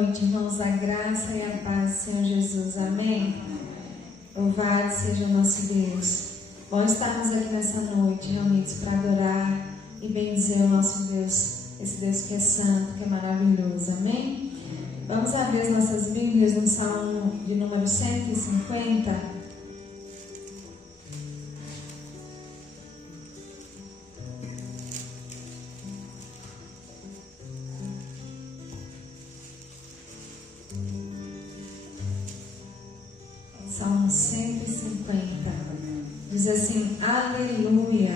noite, irmãos, a graça e a paz do Senhor Jesus. Amém? Louvado seja o nosso Deus. Bom estarmos aqui nessa noite, reunidos para adorar e bendizer o nosso Deus, esse Deus que é santo, que é maravilhoso. Amém? Vamos abrir as nossas Bíblias no Salmo de número 150. Salmo 150 diz assim: Aleluia,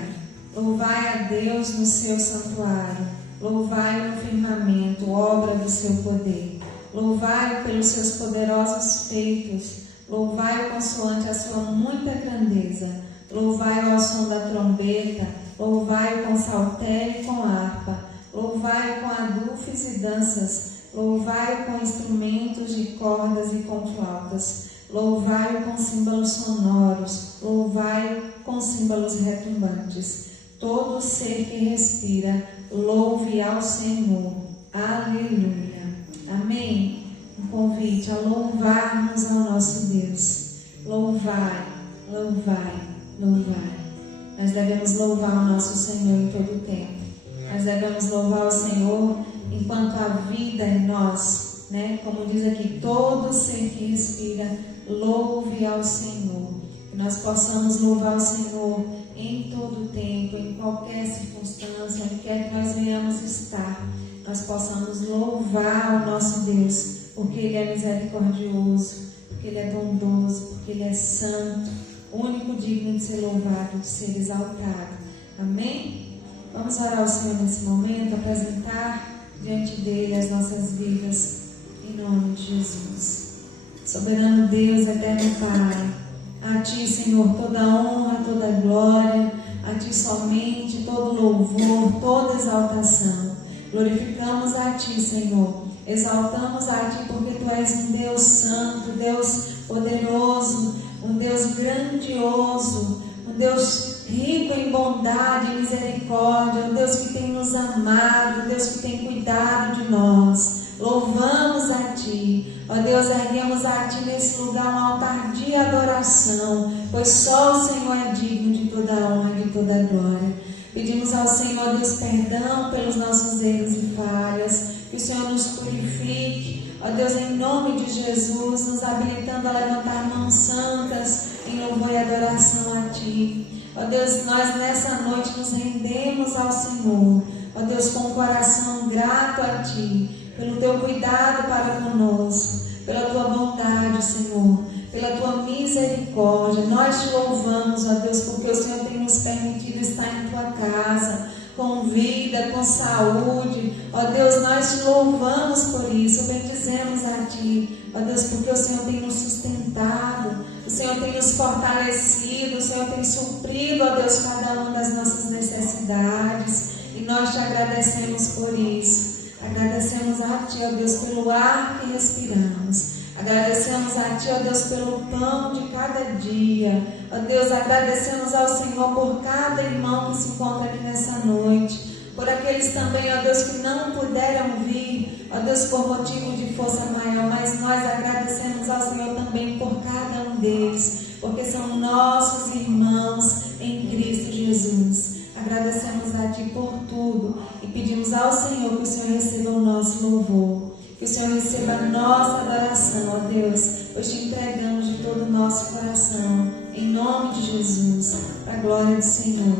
louvai a Deus no seu santuário, louvai no firmamento, obra do seu poder, louvai pelos seus poderosos feitos, louvai consoante a sua muita grandeza, louvai ao som da trombeta, louvai com saltério e com harpa, louvai com adufes e danças, louvai com instrumentos de cordas e com flautas, louvai com símbolos sonoros, louvai com símbolos retumbantes. Todo ser que respira, louve ao Senhor. Aleluia. Amém? Um convite a louvarmos ao nosso Deus. Louvai, louvai, louvai. Nós devemos louvar o nosso Senhor em todo o tempo. Nós devemos louvar o Senhor enquanto há vida em nós, né? Como diz aqui, todo ser que respira, louve ao Senhor. Que nós possamos louvar o Senhor em todo o tempo, em qualquer circunstância, onde quer que nós venhamos estar. Nós possamos louvar o nosso Deus, porque Ele é misericordioso, porque Ele é bondoso, porque Ele é santo, único digno de ser louvado, de ser exaltado. Amém? Vamos orar ao Senhor nesse momento, apresentar diante dEle as nossas vidas, em nome de Jesus. Soberano Deus, eterno Pai, a Ti, Senhor, toda honra, toda glória, a Ti somente todo louvor, toda exaltação. Glorificamos a Ti, Senhor, exaltamos a Ti porque Tu és um Deus santo, Deus poderoso, um Deus grandioso, um Deus rico em bondade e misericórdia, um Deus que tem nos amado, um Deus que tem cuidado de nós. Louvamos a Ti, ó Deus, erguemos a Ti nesse lugar um altar de adoração, pois só o Senhor é digno de toda honra e de toda glória. Pedimos ao Senhor, Deus, perdão pelos nossos erros e falhas, que o Senhor nos purifique, ó Deus, em nome de Jesus, nos habilitando a levantar mãos santas em louvor e adoração a Ti. Ó Deus, nós nessa noite nos rendemos ao Senhor, ó Deus, com o coração grato a Ti, pelo Teu cuidado para conosco, pela Tua bondade, Senhor, pela Tua misericórdia. Nós Te louvamos, ó Deus, porque o Senhor tem nos permitido estar em Tua casa, com vida, com saúde. Ó Deus, nós Te louvamos por isso, bendizemos a Ti, ó Deus, porque o Senhor tem nos sustentado, o Senhor tem nos fortalecido, o Senhor tem suprido, ó Deus, cada uma das nossas necessidades, e nós Te agradecemos por isso. Agradecemos a Ti, ó Deus, pelo ar que respiramos. Agradecemos a Ti, ó Deus, pelo pão de cada dia. Ó Deus, agradecemos ao Senhor por cada irmão que se encontra aqui nessa noite. Por aqueles também, ó Deus, que não puderam vir, ó Deus, por motivo de força maior. Mas nós agradecemos ao Senhor também por cada um deles, porque são nossos irmãos em Cristo Jesus. Agradecemos a Ti por tudo e pedimos ao Senhor que o Senhor receba o nosso louvor, que o Senhor receba a nossa adoração, ó Deus, pois Te entregamos de todo o nosso coração, em nome de Jesus, para a glória do Senhor.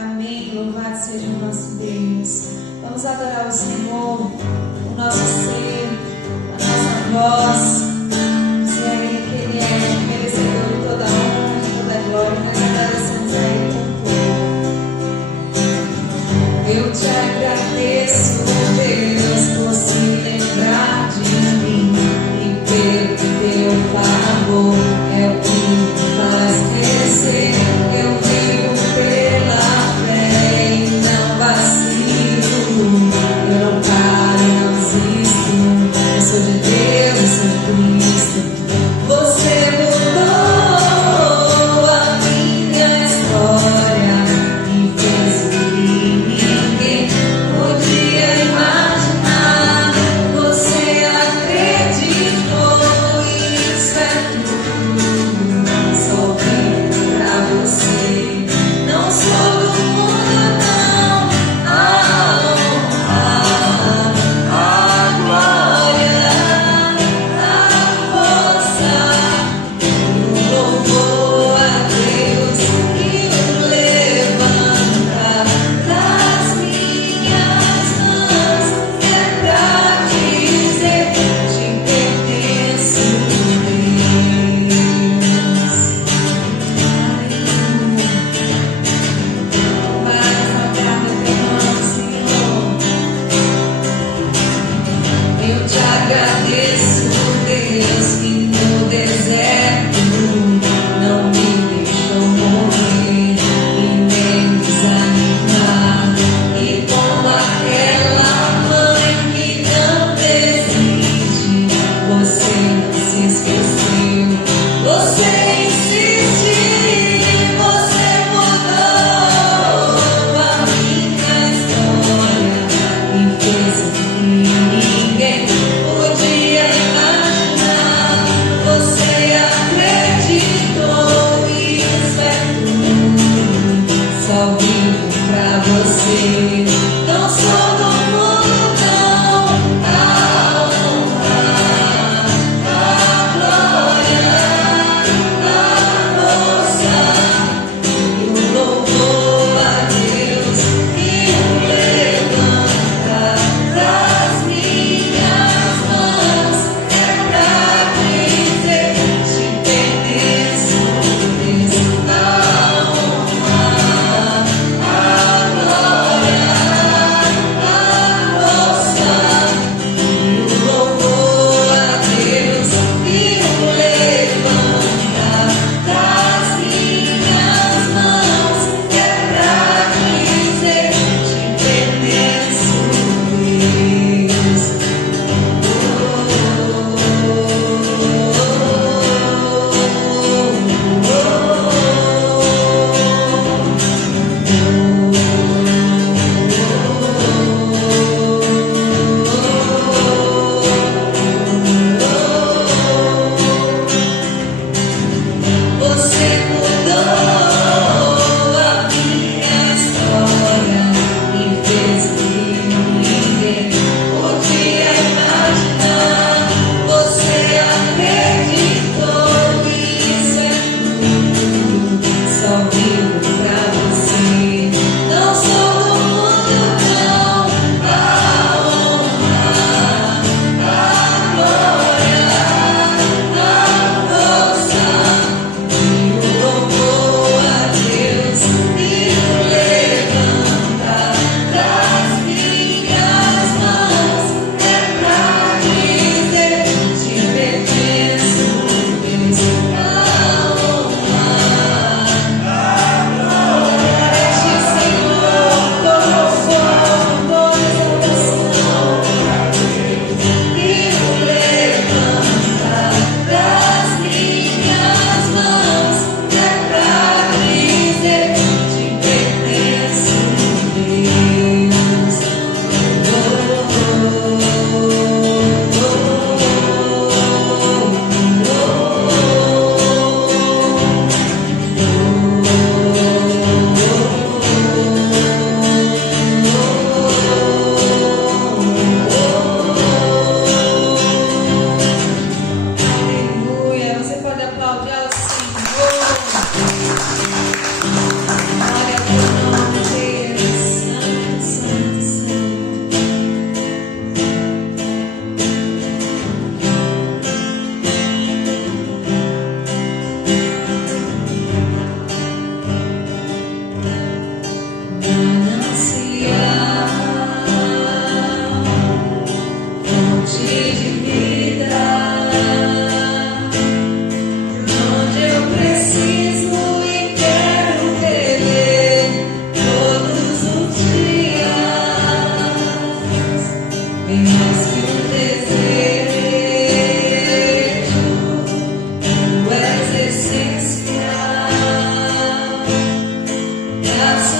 Amém. Louvado seja o nosso Deus. Vamos adorar o Senhor, o nosso ser, a nossa voz, dizer que Ele é merecedor de toda a honra, de toda a glória. Nós agradecemos a Ele. Eu Te agradeço, Deus, por se lembrar de mim, e pelo Teu favor é o que me faz crescer. Eu vivo pela fé e não vacilo, eu não paro.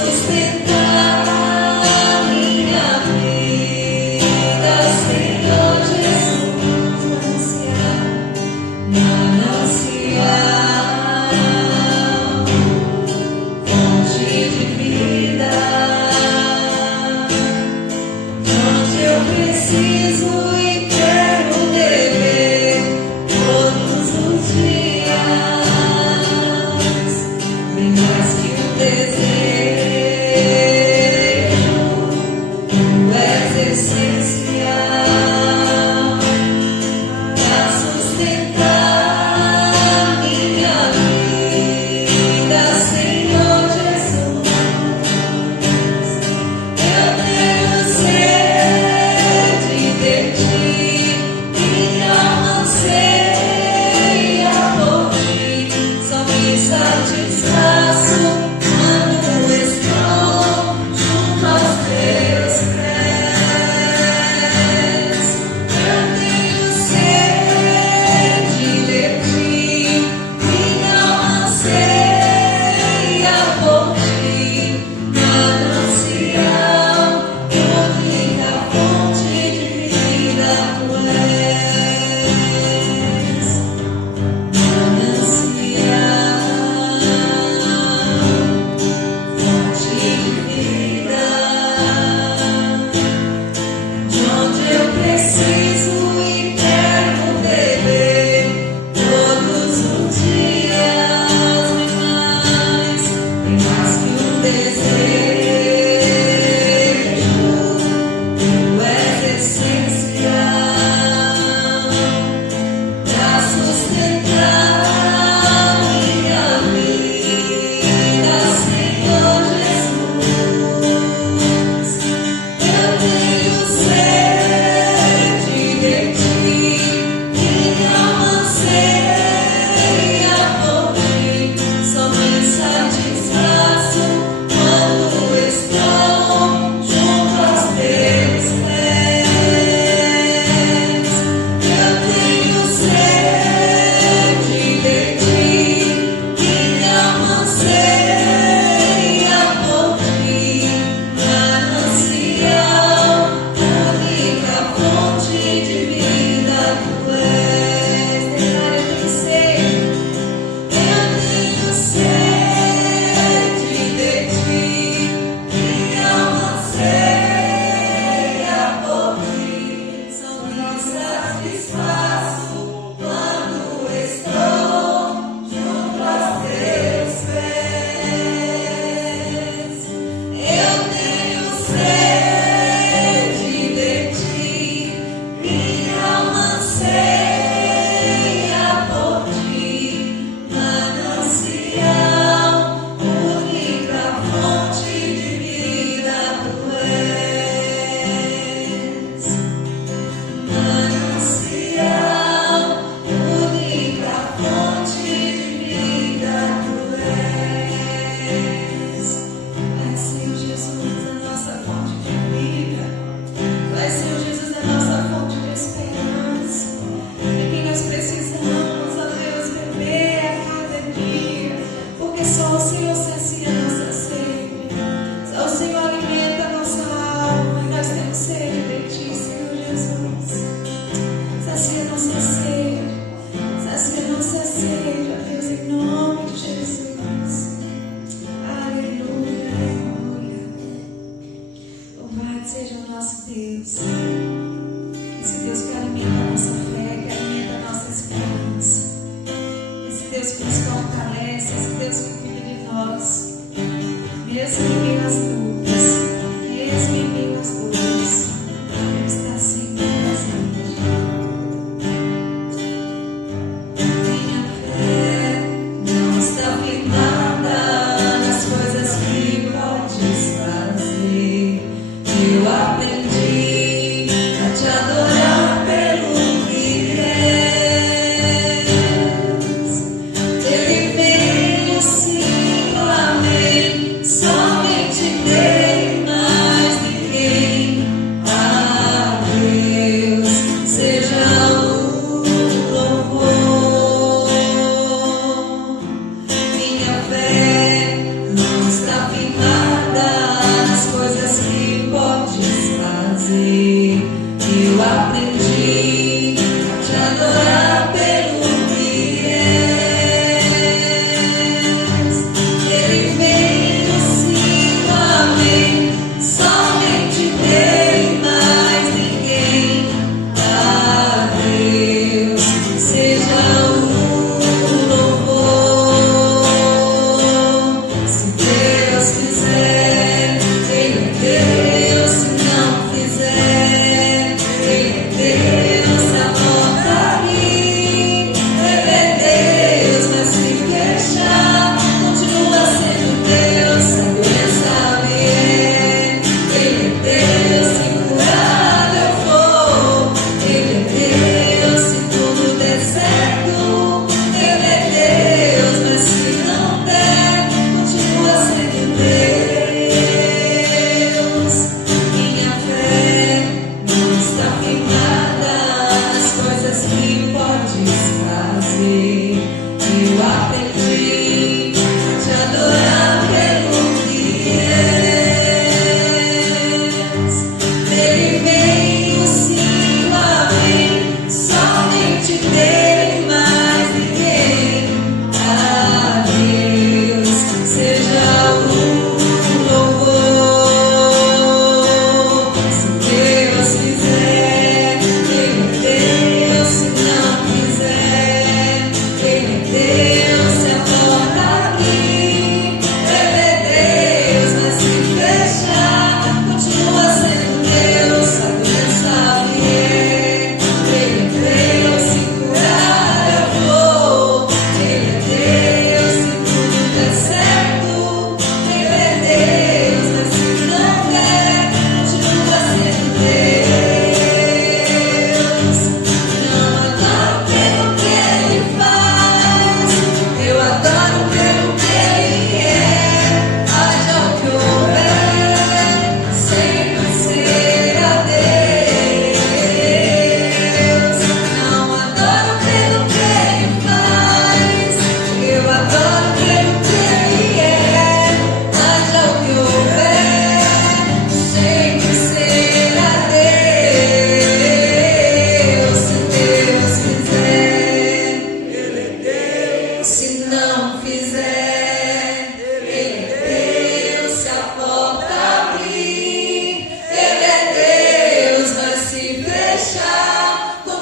Sustentar minha vida, Senhor Jesus. Ele veio sim a mim.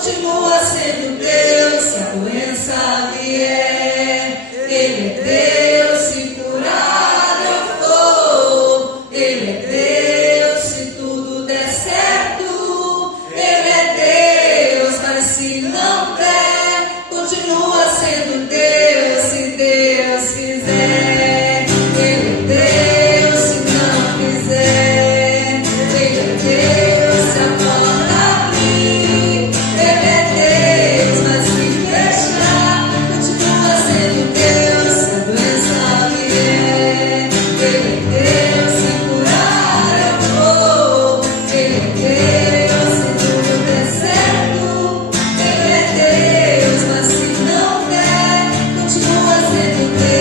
continua sendo Deus se a doença vier. Ele é Deus se curar eu for. Ele é Deus se tudo der certo. Ele é Deus, mas se não der, continua sendo Deus se Deus quiser. Ele é Deus se não quiser. Ele é Deus se a porta abrir. Ele é Deus, mas se fechar, continua sendo Deus se a doença vier. Ele é Deus se curar eu vou. Ele é Deus se tudo der certo. Ele é Deus, mas se não der, continua sendo Deus,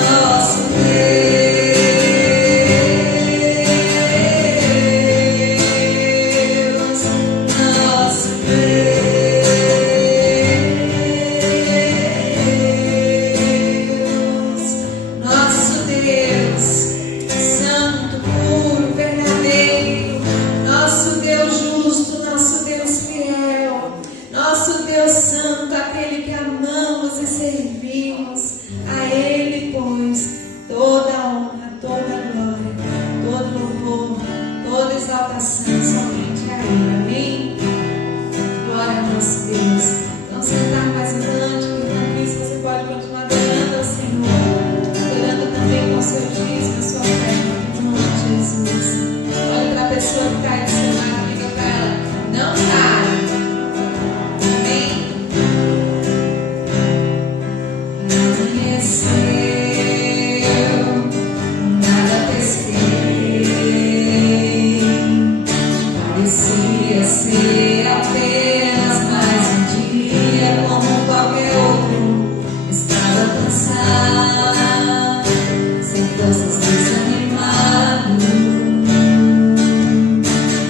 nosso Deus, nosso Deus, nosso Deus, santo, puro, verdadeiro, nosso Deus justo, nosso Deus fiel, nosso Deus santo, aquele que amamos e servimos. A Ele, pois, toda honra, toda glória, todo louvor, toda exaltação somente a Ele. Amém? Glória ao nosso Deus. Vamos sentar mais um cântico. Enquanto isso, você pode continuar adorando ao Senhor, adorando também com o seu dízimo, a sua fé, em nome de Jesus. Olha para a pessoa que está aí do seu lado, diga para ela: não pare. Amém? Amanheceu, nada pesquei, parecia ser apenas mais um dia como qualquer outro. Estava cansado, sem forças, desanimado,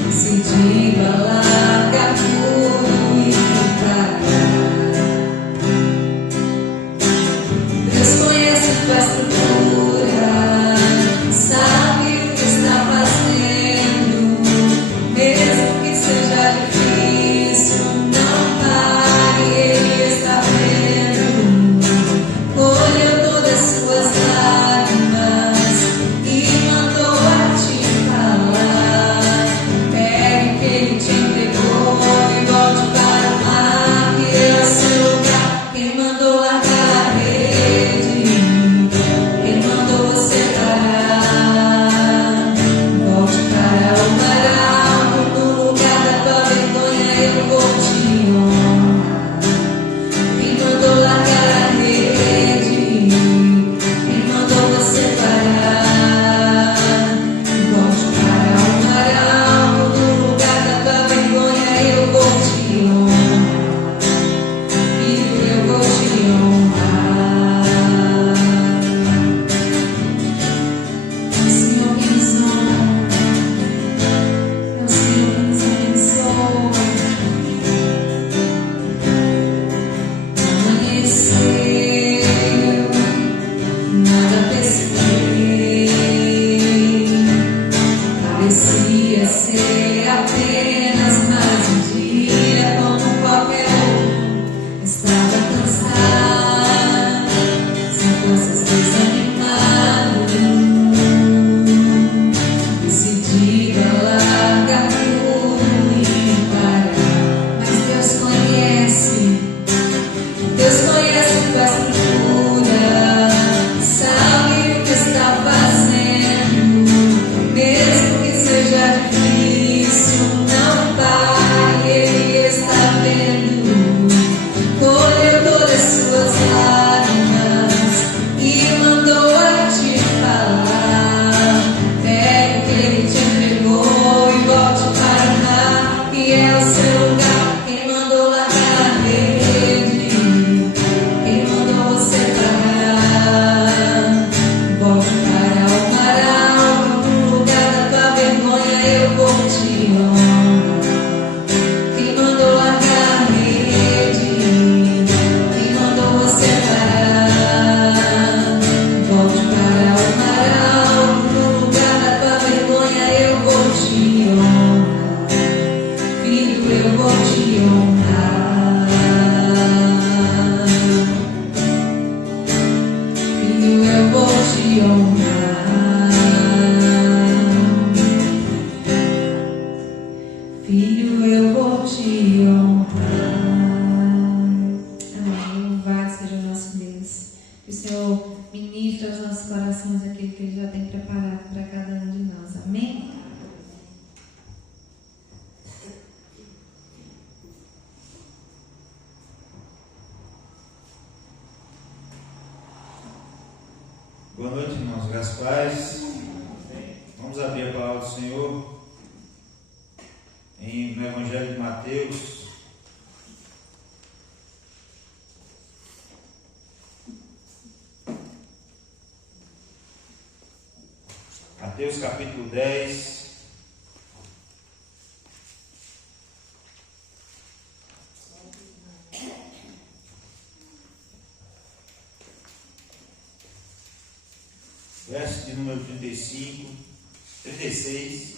decidido a largar tudo e parar. Deus conhece tua estrutura, sabe o que está fazendo. Mesmo que seja difícil, não pare, Ele está vendo. Colheu toda essa vou te honrar. Filho, eu vou te honrar. Filho, eu vou te honrar. Amém. Louvado seja o nosso Deus. Que o Senhor ministre aos nossos corações aquilo que Ele já tem preparado para cada um de nós. Amém? Boa noite, irmãos. Graças a Deus. Vamos abrir a palavra do Senhor no Evangelho de Mateus. Mateus capítulo 10. Verso de número 35, 36.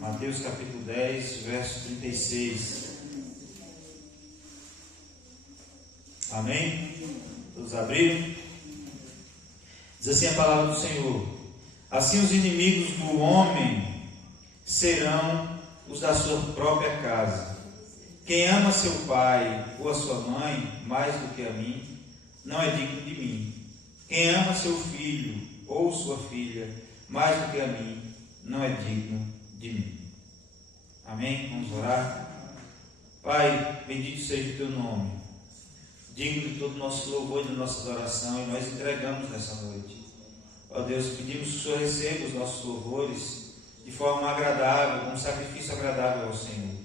Mateus capítulo 10, verso 36. Amém? Todos abriram? Diz assim a palavra do Senhor: assim os inimigos do homem serão os da sua própria casa. Quem ama seu pai ou a sua mãe mais do que a mim, não é digno de mim. Quem ama seu filho ou sua filha mais do que a mim, não é digno de mim. Amém? Vamos orar. Pai, bendito seja o teu nome, digno de todo o nosso louvor e da nossa adoração, e nós entregamos nessa noite. Ó Deus, pedimos que o Senhor receba os nossos louvores de forma agradável, como sacrifício agradável ao Senhor.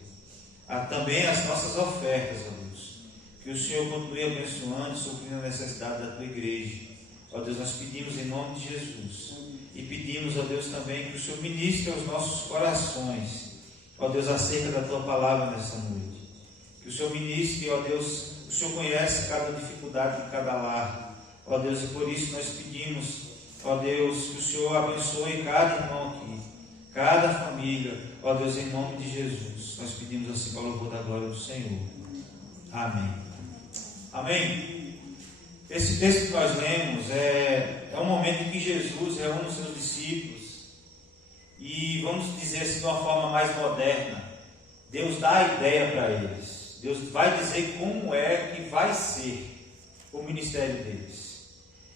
Também as nossas ofertas, ó Deus. Que o Senhor continue abençoando e suprindo a necessidade da tua igreja. Ó Deus, nós pedimos em nome de Jesus. E pedimos, ó Deus, também que o Senhor ministre aos nossos corações, ó Deus, acerca da tua palavra nessa noite. Que o Senhor ministre, ó Deus, o Senhor conhece cada dificuldade de cada lar. Ó Deus, e por isso nós pedimos, ó Deus, que o Senhor abençoe cada irmão aqui, cada família, ó Deus, em nome de Jesus. Nós pedimos assim para o louvor da glória do Senhor. Amém. Amém. Esse texto que nós lemos é um momento em que Jesus reúne os seus discípulos e, vamos dizer assim, de uma forma mais moderna, Deus dá a ideia para eles. Deus vai dizer como é que vai ser o ministério deles.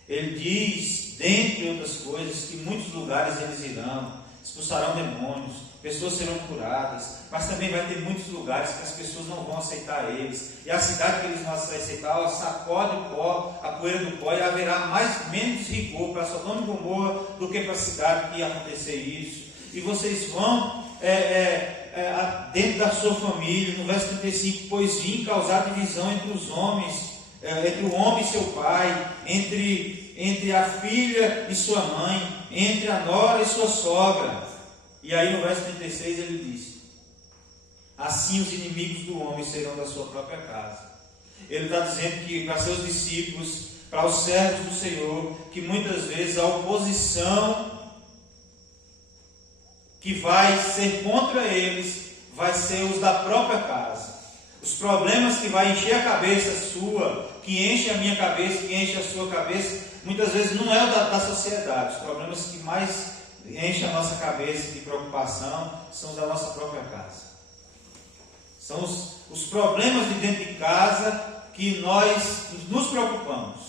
Ele diz, dentre outras coisas, que em muitos lugares eles irão, expulsarão demônios, pessoas serão curadas, mas também vai ter muitos lugares que as pessoas não vão aceitar eles, e a cidade que eles não aceitar, ela sacode o pó, a poeira do pó, e haverá menos rigor para Sodoma e Gomorra do que para a cidade que ia acontecer isso. E vocês vão dentro da sua família, no verso 35, pois vim causar divisão entre os homens, entre o homem e seu pai, entre a filha e sua mãe, entre a nora e sua sogra. E aí no verso 36 ele diz: assim os inimigos do homem serão da sua própria casa. Ele está dizendo que para seus discípulos, para os servos do Senhor, que muitas vezes a oposição que vai ser contra eles vai ser os da própria casa. Os problemas que vai encher a cabeça sua, que enche a minha cabeça, que enche a sua cabeça, muitas vezes não é o da sociedade. Os problemas que mais enchem a nossa cabeça de preocupação são os da nossa própria casa. São os problemas de dentro de casa que nós nos preocupamos.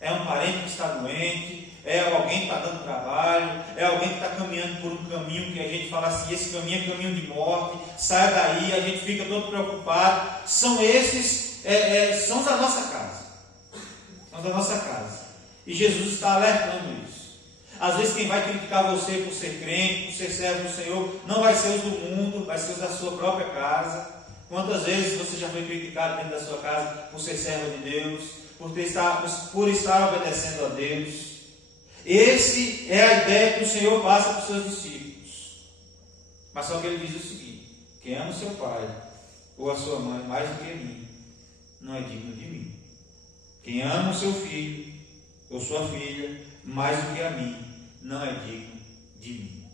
É um parente que está doente, é alguém que está dando trabalho, é alguém que está caminhando por um caminho que a gente fala assim, esse caminho é caminho de morte, sai daí, a gente fica todo preocupado. São esses, são da nossa casa. São da nossa casa. E Jesus está alertando isso. Às vezes quem vai criticar você por ser crente, por ser servo do Senhor, não vai ser os do mundo, vai ser os da sua própria casa. Quantas vezes você já foi criticado dentro da sua casa por ser servo de Deus, por estar obedecendo a Deus? Essa é a ideia que o Senhor passa para os seus discípulos. Mas só que ele diz o seguinte: quem ama o seu pai ou a sua mãe mais do que a mim, não é digno de mim. Quem ama o seu filho ou sua filha, mais do que a mim, não é digno de mim.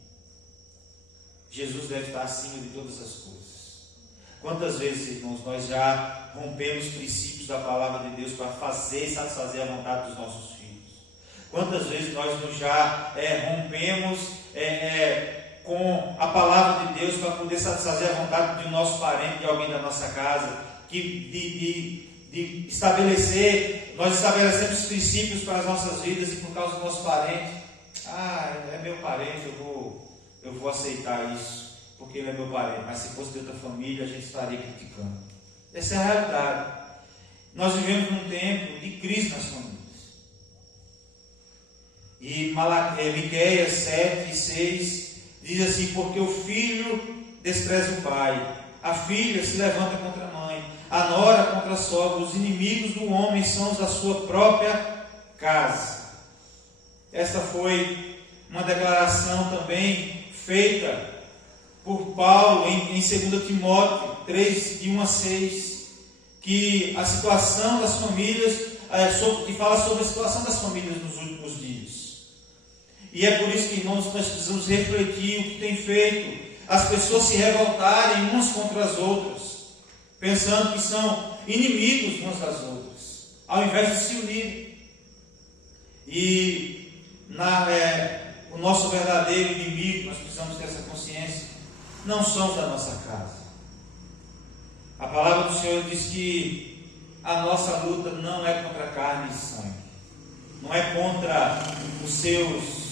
Jesus deve estar acima de todas as coisas. Quantas vezes, irmãos, nós já rompemos princípios da palavra de Deus para fazer e satisfazer a vontade dos nossos filhos? Quantas vezes nós já rompemos com a palavra de Deus para poder satisfazer a vontade de um nosso parente, de alguém da nossa casa, nós estabelecemos princípios para as nossas vidas e por causa do nosso parente, é meu parente, eu vou aceitar isso, porque ele é meu parente, mas se fosse de outra família, a gente estaria criticando. Essa é a realidade. Nós vivemos num tempo de crise nas famílias. E Miqueias 7:6 diz assim: porque o filho despreza o pai, a filha se levanta contra a mãe, a nora contra a sogra, os inimigos do homem são os da sua própria casa. Essa foi uma declaração também feita por Paulo em 2 Timóteo 3, de 1-6, que a situação das famílias, que fala sobre a situação das famílias nos últimos dias. E é por isso que, irmãos, nós precisamos refletir o que tem feito as pessoas se revoltarem umas contra as outras, pensando que são inimigos umas das outras, ao invés de se unirem. E o nosso verdadeiro inimigo, nós precisamos ter essa consciência, não são os da nossa casa. A palavra do Senhor diz que a nossa luta não é contra carne e sangue, não é contra os seus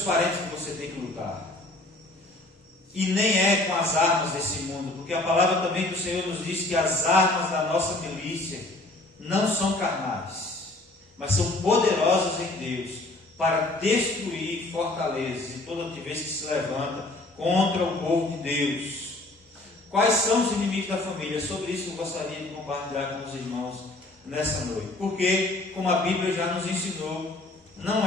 parentes que você tem que lutar, e nem é com as armas desse mundo, porque a palavra também do Senhor nos diz que as armas da nossa milícia não são carnais, mas são poderosas em Deus para destruir fortalezas e toda vez que se levanta contra o povo de Deus. Quais são os inimigos da família? Sobre isso eu gostaria de compartilhar com os irmãos nessa noite, porque, como a Bíblia já nos ensinou, não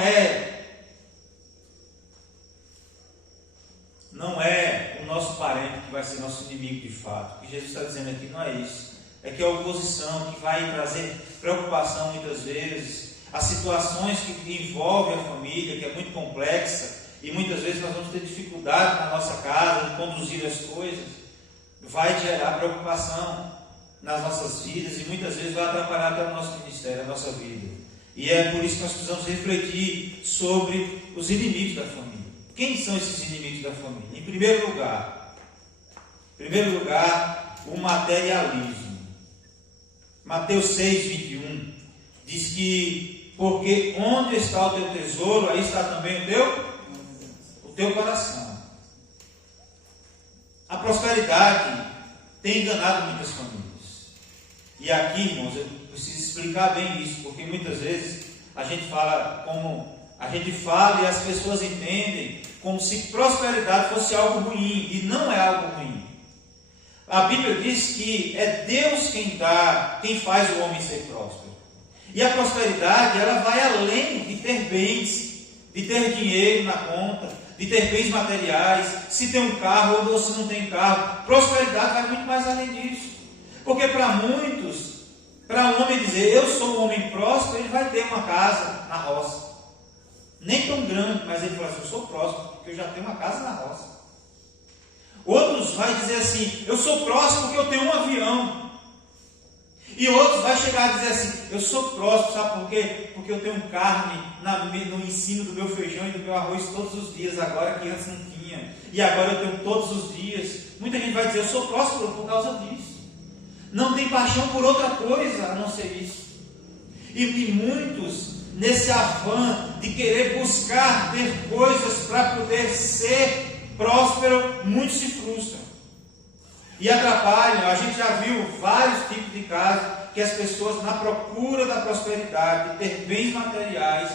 é o nosso parente que vai ser nosso inimigo de fato. O que Jesus está dizendo aqui não é isso. É que a oposição que vai trazer preocupação muitas vezes, as situações que envolvem a família, que é muito complexa, e muitas vezes nós vamos ter dificuldade na nossa casa de conduzir as coisas, vai gerar preocupação nas nossas vidas e muitas vezes vai atrapalhar até o nosso ministério, a nossa vida. E é por isso que nós precisamos refletir sobre os inimigos da família. Quem são esses inimigos da família? Em primeiro lugar, o materialismo. Mateus 6:21 diz que porque onde está o teu tesouro, aí está também o teu coração. A prosperidade tem enganado muitas famílias. E aqui, irmãos, eu preciso explicar bem isso, porque muitas vezes a gente fala e as pessoas entendem como se prosperidade fosse algo ruim, e não é algo ruim. A Bíblia diz que é Deus quem faz o homem ser próspero. E a prosperidade, ela vai além de ter bens, de ter dinheiro na conta, de ter bens materiais, se tem um carro ou se não tem carro. Prosperidade vai muito mais além disso. Porque para muitos, para um homem dizer, eu sou um homem próspero, ele vai ter uma casa na roça. Nem tão grande, mas ele fala assim, eu sou próspero, porque eu já tenho uma casa na roça. Outros vai dizer assim, eu sou próspero porque eu tenho um avião. E outros vai chegar a dizer assim, eu sou próspero, sabe por quê? Porque eu tenho carne no ensino do meu feijão e do meu arroz todos os dias, agora que antes não tinha. E agora eu tenho todos os dias. Muita gente vai dizer, eu sou próspero por causa disso. Não tem paixão por outra coisa a não ser isso. E muitos, nesse afã de querer buscar ter coisas para poder ser próspero, muitos se frustram e atrapalham. A gente já viu vários tipos de casos que as pessoas, na procura da prosperidade, de ter bens materiais,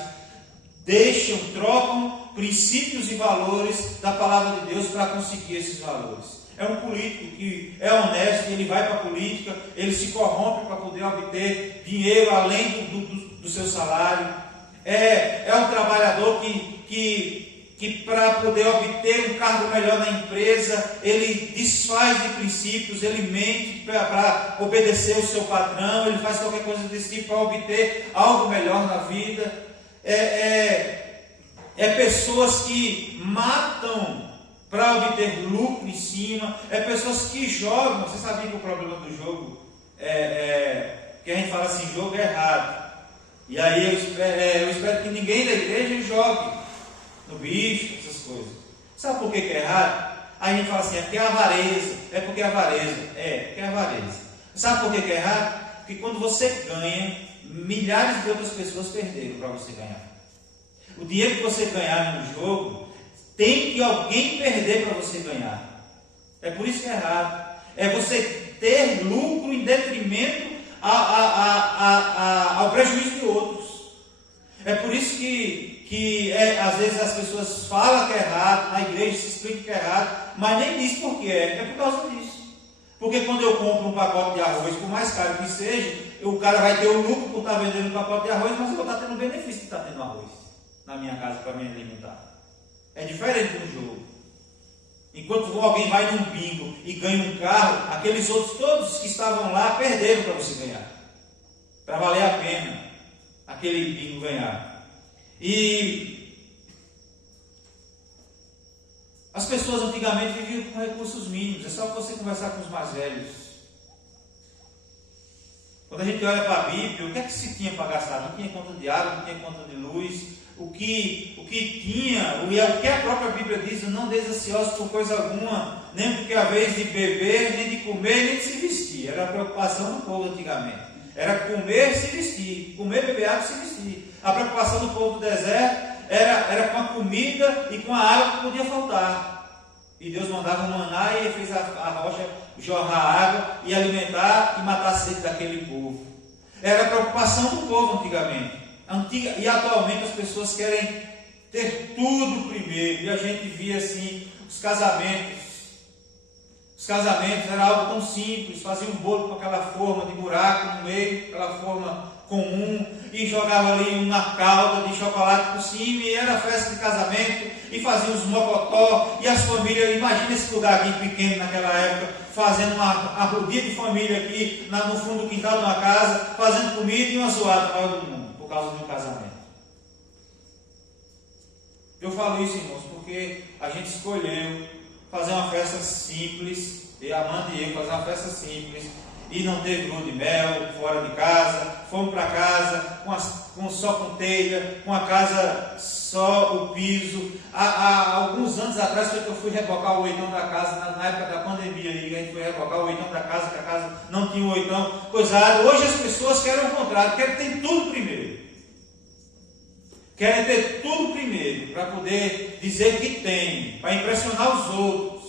trocam princípios e valores da palavra de Deus para conseguir esses valores. É um político que é honesto, ele vai para a política, ele se corrompe para poder obter dinheiro além do seu salário. É um trabalhador que que para poder obter um cargo melhor na empresa, ele desfaz de princípios, ele mente para obedecer o seu patrão, ele faz qualquer coisa desse tipo para obter algo melhor na vida. Pessoas que matam para obter lucro em cima, pessoas que jogam. Você sabia que o problema do jogo que a gente fala assim, jogo é errado. E aí eu espero que ninguém da igreja jogue no bicho, essas coisas. Sabe por que é errado? Aí a gente fala assim, porque é avareza. É porque é avareza. Porque é avareza. Sabe por que é errado? Porque quando você ganha, milhares de outras pessoas perderam para você ganhar. O dinheiro que você ganhar no jogo, tem que alguém perder para você ganhar. É por isso que é errado. É você ter lucro em detrimento ao prejuízo de outros. É por isso que às vezes as pessoas falam que é errado, na igreja se explica que é errado, mas nem diz por que é por causa disso. Porque quando eu compro um pacote de arroz, por mais caro que seja, o cara vai ter o lucro por estar vendendo um pacote de arroz, mas eu vou estar tendo o benefício de estar tendo arroz na minha casa para me alimentar. É diferente no jogo. Enquanto alguém vai num bingo e ganha um carro, aqueles outros todos que estavam lá perderam para você ganhar. Para valer a pena aquele bingo ganhar. E as pessoas antigamente viviam com recursos mínimos. É só você conversar com os mais velhos. Quando a gente olha para a Bíblia, o que é que se tinha para gastar? Não tinha conta de água, não tinha conta de luz. O que tinha, o que a própria Bíblia diz, não deis ansiosos por coisa alguma, nem porque a vez de beber, nem de comer, nem de se vestir. Era a preocupação do povo antigamente. Era comer e se vestir, comer, beber água e se vestir. A preocupação do povo do deserto era com a comida e com a água que podia faltar. E Deus mandava um maná e fez a rocha jorrar água e alimentar e matar a sede daquele povo. Era a preocupação do povo antigamente. E atualmente as pessoas querem ter tudo primeiro. E a gente via assim, os casamentos. Os casamentos era algo tão simples. Fazia um bolo com aquela forma de buraco no meio, aquela forma comum, e jogava ali uma calda de chocolate por cima, e era festa de casamento, e fazia os mocotó, e as famílias, imagina esse lugar aqui pequeno naquela época, fazendo uma rodia de família aqui no fundo do quintal de uma casa, fazendo comida e uma zoada maior do mundo, por causa de um casamento. Eu falo isso, irmãos, porque a gente escolheu fazer uma festa simples, e a Amanda e eu fazer uma festa simples, e não teve lua de mel fora de casa, fomos para casa só com telha, com a casa só o piso. Há alguns anos atrás foi que eu fui rebocar o oitão da casa, na época da pandemia, aí, a gente foi rebocar o oitão da casa, que a casa não tinha o oitão coisado. Hoje as pessoas querem o contrário, querem ter tudo primeiro. Querem ter tudo primeiro, para poder dizer que tem, para impressionar os outros,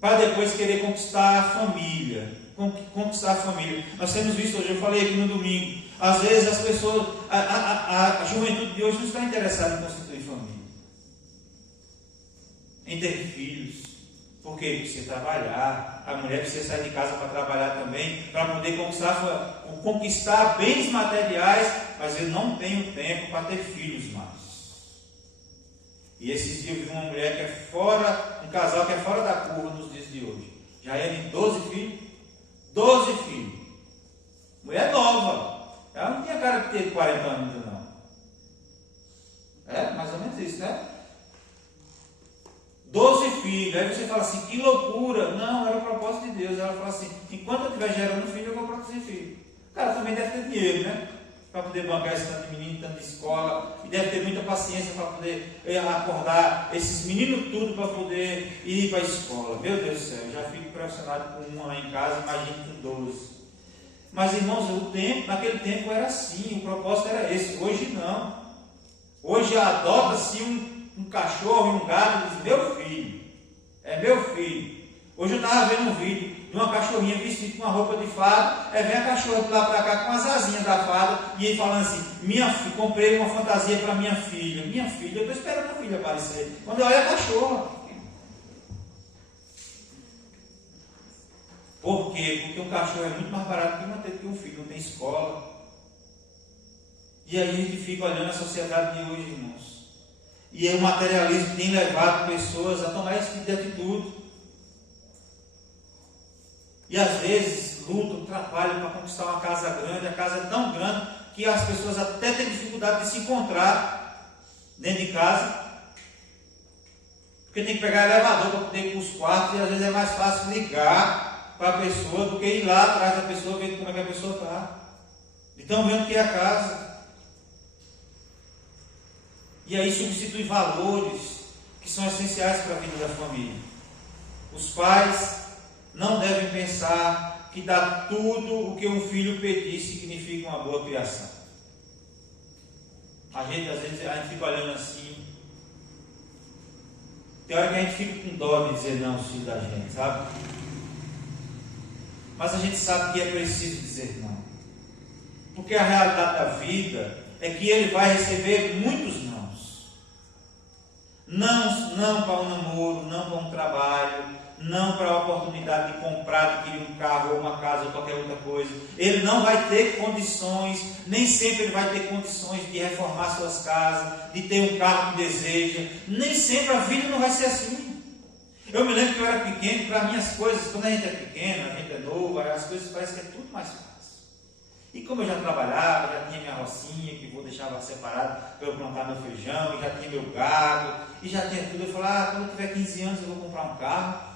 para depois querer conquistar a família. Nós temos visto hoje, eu falei aqui no domingo, às vezes as pessoas, a juventude de hoje não está interessada em constituir família, em ter filhos. Por quê? Precisa trabalhar, a mulher precisa sair de casa para trabalhar também, para poder conquistar bens materiais, mas ele não tem o tempo para ter filhos mais. E esses dias eu vi uma mulher que é fora, um casal que é fora da curva nos dias de hoje. Já é de 12 filhos. 12 filhos. Mulher nova. Ela não tinha cara de ter 40 anos ainda não. É mais ou menos isso, né? 12 filhos. Aí você fala assim, que loucura. Não, era o propósito de Deus. Ela fala assim, enquanto eu estiver gerando filho, eu vou produzir filho. O cara também deve ter dinheiro, né? Para poder bancar esse tanto de menino, tanto de escola, e deve ter muita paciência para poder acordar esses meninos tudo para poder ir para a escola. Meu Deus do céu, eu já fico impressionado com uma lá em casa, imagino com 12. Mas irmãos, naquele tempo era assim, o propósito era esse. Hoje não. Hoje adota-se um cachorro e um gato e diz, meu filho, é meu filho. Hoje eu estava vendo um vídeo de uma cachorrinha vestida com uma roupa de fada, vem a cachorra de lá para cá com as asinhas da fada, e ele falando assim, comprei uma fantasia para minha filha, eu estou esperando a filha aparecer, quando eu olho a cachorra. Por quê? Porque um cachorro é muito mais barato que manter do que um filho, não tem escola. E aí a gente fica olhando a sociedade de hoje, irmãos, E o materialismo tem levado pessoas a tomar esse tipo de atitude. E às vezes lutam, trabalham para conquistar uma casa grande. A casa é tão grande que as pessoas até têm dificuldade de se encontrar dentro de casa. Porque tem que pegar elevador para poder ir para os quartos. E às vezes é mais fácil ligar para a pessoa do que ir lá atrás da pessoa, ver como é que a pessoa está. Então vendo que é a casa. E aí substitui valores que são essenciais para a vida da família. Os pais não devem pensar que dar tudo o que um filho pedir significa uma boa criação. Às vezes a gente fica olhando assim. Tem hora que a gente fica com dó de dizer não aos filhos da gente, sabe? Mas a gente sabe que é preciso dizer não. Porque a realidade da vida é que ele vai receber muitos nãos. Não para um namoro, não para um trabalho, não para a oportunidade de comprar, adquirir um carro ou uma casa ou qualquer outra coisa. Ele não vai ter condições, nem sempre ele vai ter condições de reformar suas casas, de ter um carro que deseja. Nem sempre a vida não vai ser assim. Eu me lembro que eu era pequeno, para mim as coisas, quando a gente é pequeno, a gente é novo, as coisas parecem que é tudo mais fácil. E como eu já trabalhava, já tinha minha rocinha, que vou deixar lá separado para eu plantar meu feijão, e já tinha meu gado, e já tinha tudo, eu falei, quando eu tiver 15 anos eu vou comprar um carro,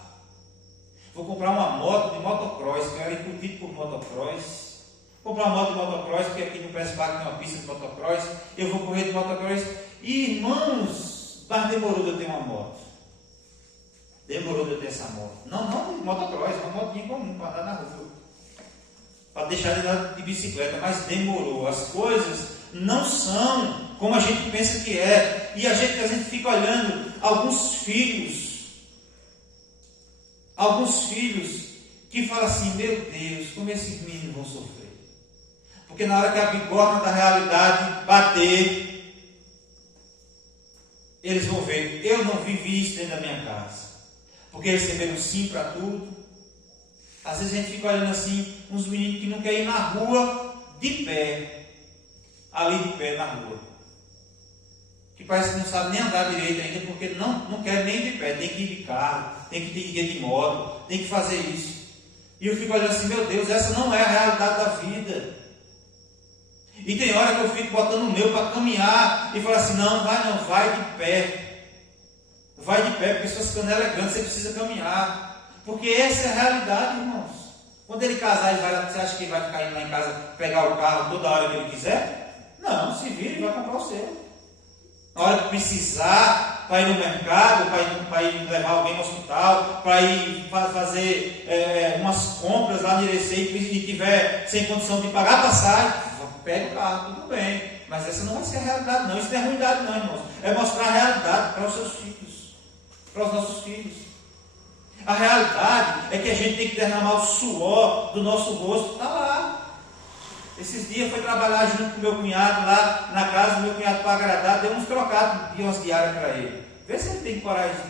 vou comprar uma moto de motocross, que eu era incutido por motocross, comprar uma moto de motocross, porque aqui no Prespac tem uma pista de motocross, eu vou correr de motocross, e irmãos, mas demorou de eu ter uma moto. Demorou de eu ter essa moto. Não de motocross, uma motinha comum para andar na rua. Para deixar de andar de bicicleta, mas demorou. As coisas não são como a gente pensa que é. E a gente fica olhando alguns filhos que falam assim, meu Deus, como esses meninos vão sofrer. Porque na hora que a bigorna da realidade bater, eles vão ver, eu não vivi isso dentro da minha casa. Porque receberam sim para tudo. Às vezes a gente fica olhando assim, uns meninos que não querem ir na rua de pé, ali de pé na rua, que parece que não sabe nem andar direito ainda, porque não quer nem ir de pé, tem que ir de carro, tem que ir de moto, tem que fazer isso. E eu fico olhando assim, meu Deus, essa não é a realidade da vida. E tem hora que eu fico botando o meu para caminhar e falo assim, não, vai de pé. Vai de pé, porque suas canelas é grande, você precisa caminhar. Porque essa é a realidade, irmãos. Quando ele casar, você acha que ele vai ficar indo lá em casa, pegar o carro toda hora que ele quiser? Não, se vira e vai comprar o seu. Na hora que precisar, para ir no mercado, para ir levar alguém no hospital, para ir fazer umas compras lá no Irecê e tiver sem condição de pagar a passagem, pega o carro, tudo bem. Mas essa não vai ser a realidade, não. Isso não é ruindade, não, irmãos. É mostrar a realidade para os seus filhos, para os nossos filhos. A realidade é que a gente tem que derramar o suor do nosso rosto, está lá. Esses dias foi trabalhar junto com meu cunhado lá na casa do meu cunhado para agradar, deu uns trocados de umas diárias para ele. Vê se ele tem coragem de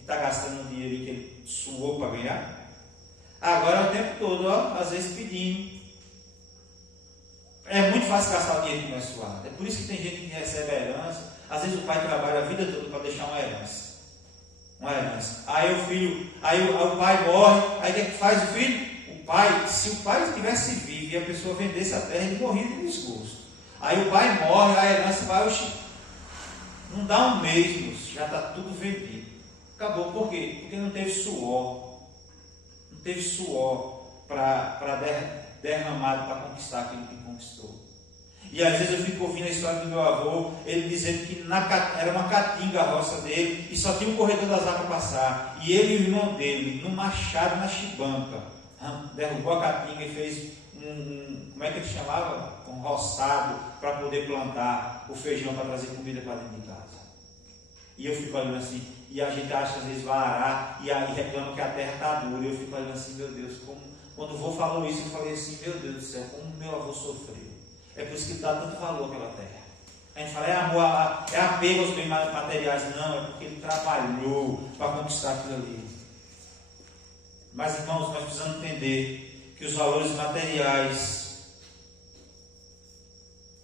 estar gastando um dinheiro que ele suou para ganhar. Agora é o tempo todo, às vezes pedindo. É muito fácil gastar o dinheiro que não é suado. É por isso que tem gente que recebe a herança. Às vezes o pai trabalha a vida toda para deixar uma herança. Aí o pai morre, aí o que faz o filho? O pai, se o pai estivesse vivo e a pessoa vendesse a terra, ele morria de desgosto. Aí o pai morre, a herança vai, não dá um mês, moço, já está tudo vendido. Acabou, por quê? Porque não teve suor. Não teve suor para derramado para conquistar aquilo que conquistou. E às vezes eu fico ouvindo a história do meu avô, ele dizendo que era uma caatinga a roça dele, e só tinha um corredor das águas para passar. E ele e o irmão dele, no machado, na chibanca, derrubou a caatinga e fez como é que ele chamava? Um roçado para poder plantar o feijão para trazer comida para dentro de casa. E eu fico olhando assim, e a gente acha às vezes vai arar, e aí reclama que a terra está dura, e eu fico olhando assim, meu Deus, quando o avô falou isso, eu falei assim, meu Deus do céu, como meu avô sofreu. É por isso que dá tanto valor àquela terra. A gente fala, é amor, é apego aos bens materiais. Não, é porque ele trabalhou para conquistar aquilo ali. Mas, irmãos, nós precisamos entender que os valores materiais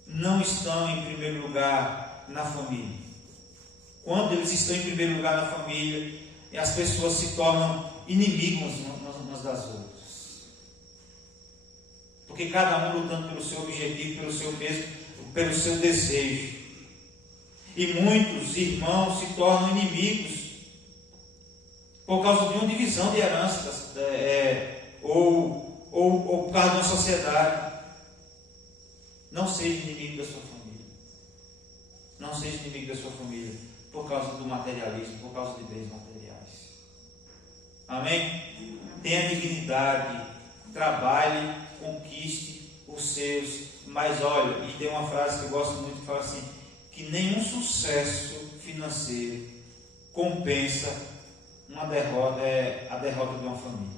não estão em primeiro lugar na família. quando eles estão em primeiro lugar na família, e as pessoas se tornam inimigos umas das outras. Porque cada um lutando pelo seu objetivo, pelo seu peso, pelo seu desejo. E muitos irmãos se tornam inimigos por causa de uma divisão de heranças, ou por causa de uma sociedade. Não seja inimigo da sua família. Não seja inimigo da sua família por causa do materialismo, por causa de bens materiais. Amém? Tenha dignidade, trabalhe, conquiste os seus. Mas olha, e tem uma frase que eu gosto muito que fala assim, que nenhum sucesso financeiro compensa a derrota de uma família.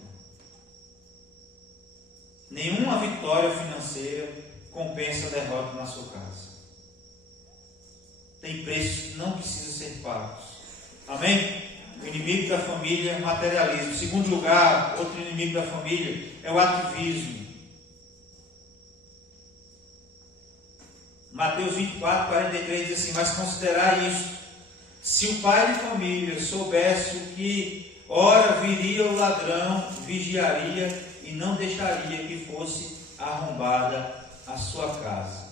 Nenhuma vitória financeira compensa a derrota na sua casa. Tem preços que não precisam ser pagos. Amém? O inimigo da família é o materialismo. Em segundo lugar, outro inimigo da família é o ativismo. Mateus 24, 43 diz assim, mas considerai isto, se o pai de família soubesse o que ora viria o ladrão, vigiaria e não deixaria que fosse arrombada a sua casa.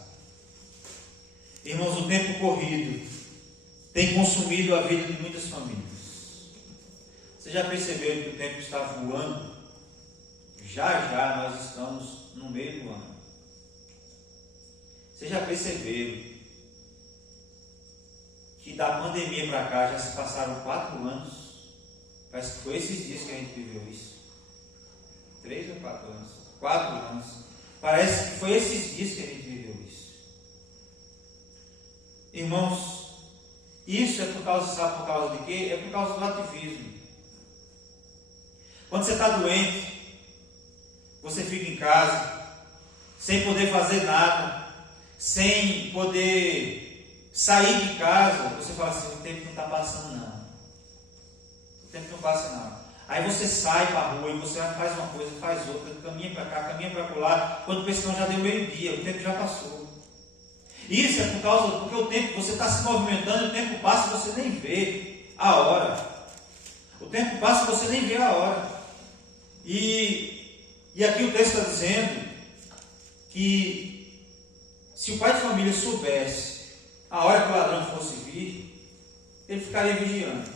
Irmãos, o tempo corrido tem consumido a vida de muitas famílias. Você já percebeu que o tempo está voando? Já nós estamos no meio do ano. Você já percebeu que da pandemia para cá já se passaram 4 anos? Parece que foi esses dias que a gente viveu isso. 3 ou 4 anos? 4 anos. Parece que foi esses dias que a gente viveu isso. Irmãos, isso é por causa de quê? É por causa do ativismo. Quando você está doente, você fica em casa, sem poder fazer nada, sem poder sair de casa, você fala assim, o tempo não está passando não. O tempo não passa não. Aí você sai para a rua e você faz uma coisa, faz outra, caminha para cá, caminha para lá, quando pensa que já deu meio-dia, o tempo já passou. Isso é porque o tempo, você está se movimentando, o tempo passa e você nem vê a hora. O tempo passa e você nem vê a hora. E aqui o texto está dizendo que se o pai de família soubesse a hora que o ladrão fosse vir, ele ficaria vigiando.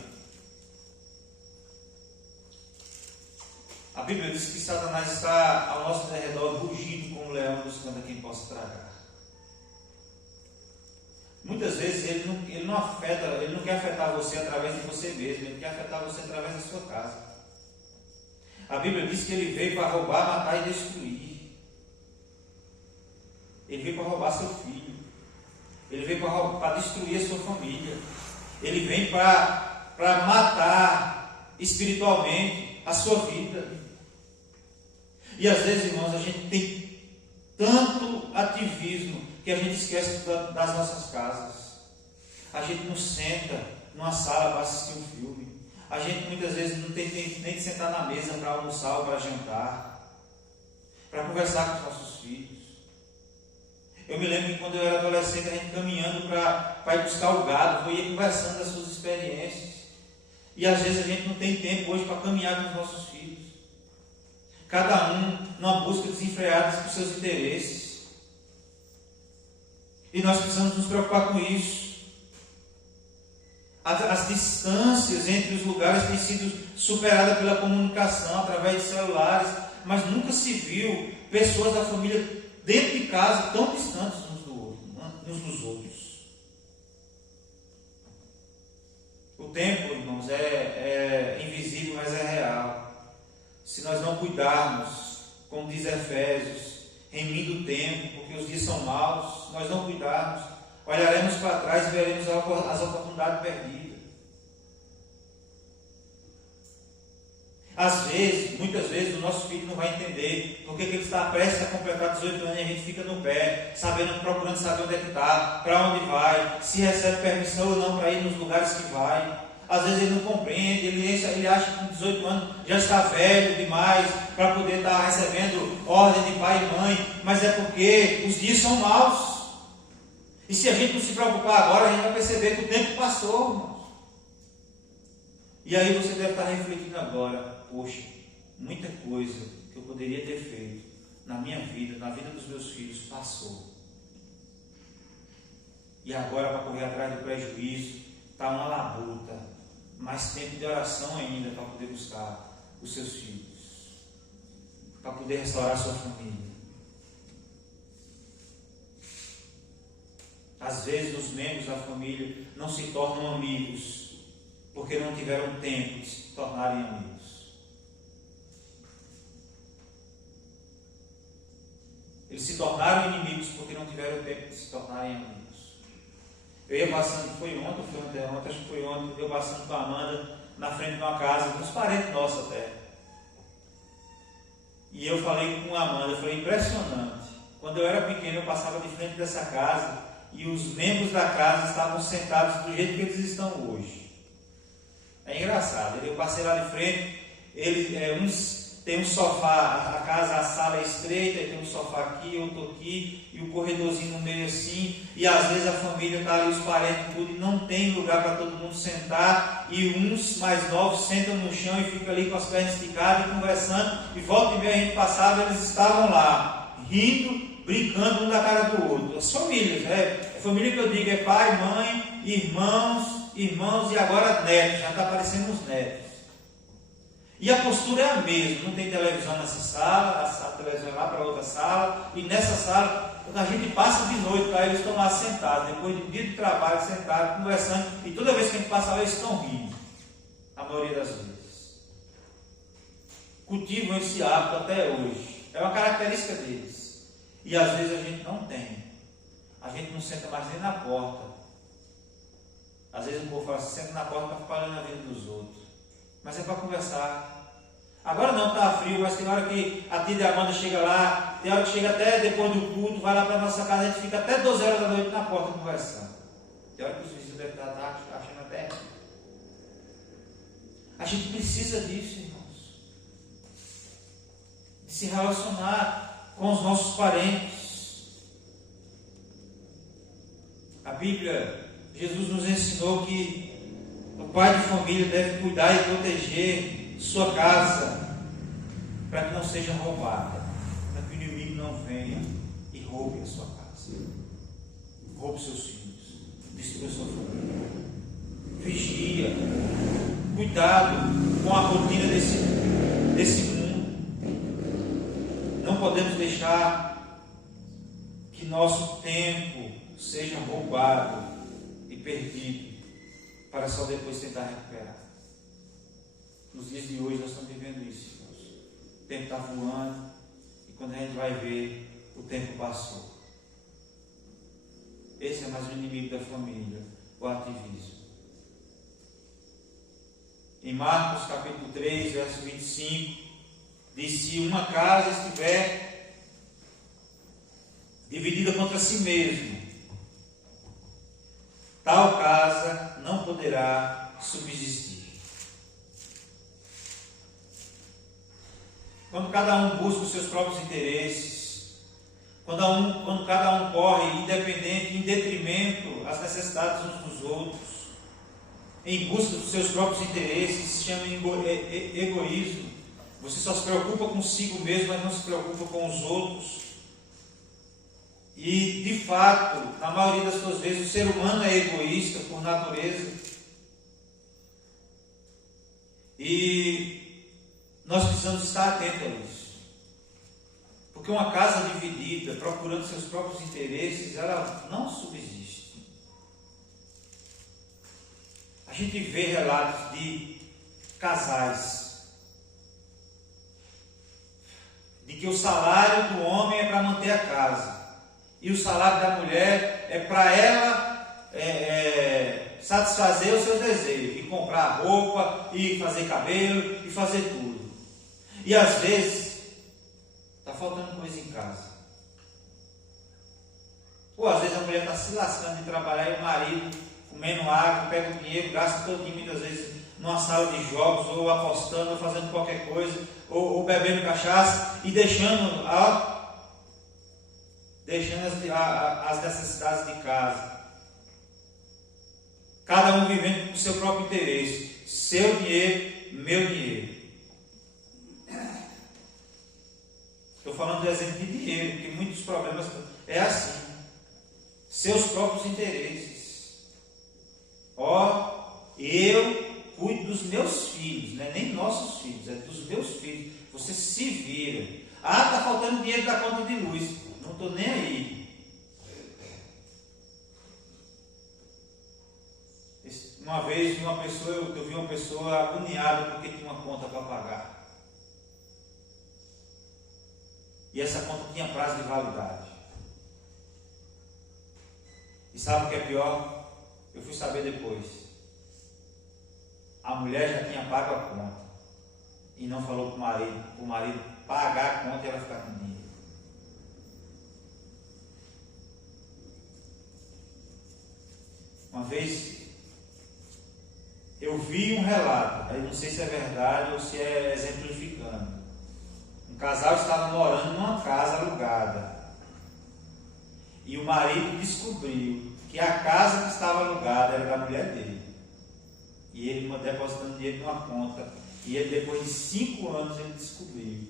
A Bíblia diz que Satanás está ao nosso redor rugindo como um leão buscando a quem possa tragar. Muitas vezes ele não quer afetar você através de você mesmo, ele quer afetar você através da sua casa. A Bíblia diz que ele veio para roubar, matar e destruir. Ele veio para roubar seu filho. Ele veio para destruir a sua família. Ele vem para matar espiritualmente a sua vida. E às vezes, irmãos, a gente tem tanto ativismo que a gente esquece das nossas casas. A gente não senta numa sala para assistir um filme. A gente muitas vezes não tem tempo nem de sentar na mesa para almoçar ou para jantar, para conversar com os nossos filhos. Eu me lembro que quando eu era adolescente, a gente caminhando para ir buscar o gado, eu ia conversando das suas experiências. E às vezes a gente não tem tempo hoje para caminhar com os nossos filhos. Cada um numa busca desenfreada dos seus interesses. E nós precisamos nos preocupar com isso. As distâncias entre os lugares têm sido superadas pela comunicação através de celulares, mas nunca se viu pessoas da família dentro de casa tão distantes uns dos outros. O tempo, irmãos, é invisível, mas é real. Se nós não cuidarmos, como diz Efésios, remindo o tempo, porque os dias são maus, nós não cuidarmos, olharemos para trás e veremos as oportunidades perdidas. Muitas vezes, o nosso filho não vai entender porque ele está prestes a completar 18 anos e a gente fica no pé, procurando saber onde é que está, para onde vai, se recebe permissão ou não para ir nos lugares que vai. Às vezes ele não compreende, ele acha que com 18 anos já está velho demais para poder estar recebendo ordem de pai e mãe, mas é porque os dias são maus. E se a gente não se preocupar agora, a gente vai perceber que o tempo passou, irmãos. E aí você deve estar refletindo agora: poxa, muita coisa que eu poderia ter feito na minha vida, na vida dos meus filhos, passou. E agora, para correr atrás do prejuízo, está uma labuta. Mais tempo de oração ainda para poder buscar os seus filhos, para poder restaurar a sua família. Às vezes os membros da família não se tornam amigos, porque não tiveram tempo de se tornarem amigos. Eles se tornaram inimigos porque não tiveram tempo de se tornarem amigos. Eu ia passando, foi ontem, acho que foi ontem, eu passando com a Amanda na frente de uma casa, uns parentes nossos até. E eu falei com a Amanda, foi impressionante. Quando eu era pequeno, eu passava de frente dessa casa e os membros da casa estavam sentados do jeito que eles estão hoje. É engraçado. Eu passei lá de frente, uns tem um sofá, a casa, a sala é estreita, tem um sofá aqui, outro aqui, e o corredorzinho no meio assim, e às vezes a família está ali, os parentes tudo, e não tem lugar para todo mundo sentar, e uns mais novos sentam no chão e ficam ali com as pernas esticadas e conversando, e volta e meia a gente passava, eles estavam lá, rindo, brincando um da cara do outro. As famílias, a família que eu digo é pai, mãe, irmãos, e agora netos, já está aparecendo os netos. E a postura é a mesma, não tem televisão nessa sala, a televisão é lá para outra sala, e nessa sala, quando a gente passa de noite, tá, eles estão lá sentados, depois de um dia de trabalho, sentados, conversando, e toda vez que a gente passa lá, eles estão rindo, a maioria das vezes. Cultivam esse hábito até hoje, é uma característica deles, e às vezes a gente não tem, a gente não senta mais nem na porta, às vezes o povo fala assim, senta na porta para ficar olhando a vida dos outros. Mas é para conversar. Agora não, está frio, mas tem hora que a tia de Amanda chega lá, tem hora que chega até depois do culto, vai lá para a nossa casa, a gente fica até 12 horas da noite na porta conversando. Tem hora que os vizinhos devem estar achando até. A gente precisa disso, irmãos. De se relacionar com os nossos parentes. A Bíblia, Jesus nos ensinou que o pai de família deve cuidar e proteger sua casa para que não seja roubada, para que o inimigo não venha e roube a sua casa, roube seus filhos, destrua sua família. Vigia, cuidado com a rotina desse mundo. Não podemos deixar que nosso tempo seja roubado e perdido, para só depois tentar recuperar. Nos dias de hoje nós estamos vivendo isso, irmãos. O tempo está voando e quando a gente vai ver, o tempo passou. Esse é mais um inimigo da família, o ativismo. Em Marcos capítulo 3, verso 25, diz: se uma casa estiver dividida contra si mesma, tal casa não poderá subsistir. Quando cada um busca os seus próprios interesses, quando cada um corre independente, em detrimento às necessidades uns dos outros, em busca dos seus próprios interesses, se chama egoísmo. Você só se preocupa consigo mesmo, mas não se preocupa com os outros. E, de fato, na maioria das suas vezes, o ser humano é egoísta por natureza. E nós precisamos estar atentos a isso. Porque uma casa dividida, procurando seus próprios interesses, ela não subsiste. A gente vê relatos de casais, de que o salário do homem é para manter a casa. E o salário da mulher é para ela satisfazer os seus desejos, e comprar roupa, e fazer cabelo, e fazer tudo. E às vezes está faltando coisa em casa. Ou às vezes a mulher está se lascando de trabalhar e o marido comendo água, pega o dinheiro, gasta todinho muitas vezes numa sala de jogos, ou apostando, ou fazendo qualquer coisa, ou bebendo cachaça e deixando as necessidades de casa. Cada um vivendo com o seu próprio interesse. seu dinheiro, meu dinheiro. Estou falando do exemplo de dinheiro, porque muitos problemas é assim. Seus próprios interesses. Eu cuido dos meus filhos, não é nem nossos filhos, é dos meus filhos. Você se vira. Está faltando dinheiro da conta de luz. Não estou nem aí. Uma vez eu vi uma pessoa agoniada porque tinha uma conta para pagar. E essa conta tinha prazo de validade. E sabe o que é pior? Eu fui saber depois. A mulher já tinha pago a conta. E não falou para o marido pagar a conta e ela ficar com dinheiro. Uma vez eu vi um relato, aí não sei se é verdade ou se é exemplificando. Um casal estava morando numa casa alugada. E o marido descobriu que a casa que estava alugada era da mulher dele. E ele depositando dinheiro numa conta. E ele, depois de 5 anos, ele descobriu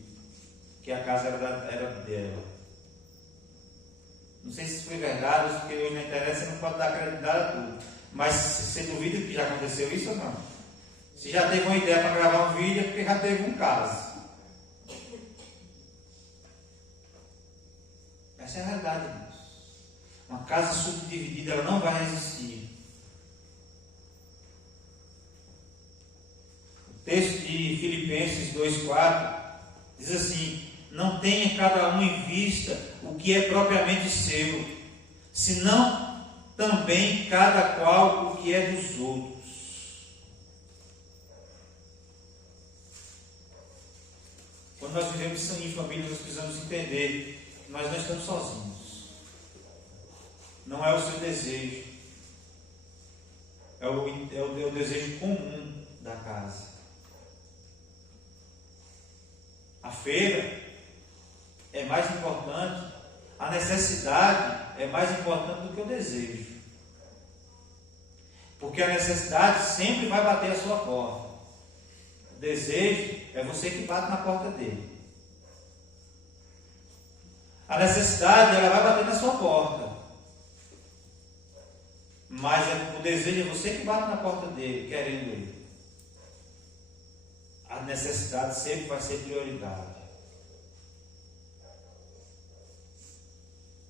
que a casa era dela. Não sei se isso foi verdade, porque hoje na internet você não pode dar credibilidade a tudo. Mas você duvida que já aconteceu isso ou não? Se já teve uma ideia para gravar um vídeo, é porque já teve um caso. Essa é a realidade, irmãos. Uma casa subdividida, ela não vai resistir. O texto de Filipenses 2,4 diz assim: não tenha cada um em vista o que é propriamente seu, senão também cada qual o que é dos outros. Quando nós vivemos em família, nós precisamos entender que nós não estamos sozinhos. Não é o seu desejo, é o desejo comum da casa. A feira é mais importante, a necessidade é mais importante do que o desejo. Porque a necessidade sempre vai bater a sua porta. O desejo é você que bate na porta dele. A necessidade, ela vai bater na sua porta. Mas o desejo é você que bate na porta dele, querendo ele. A necessidade sempre vai ser prioridade.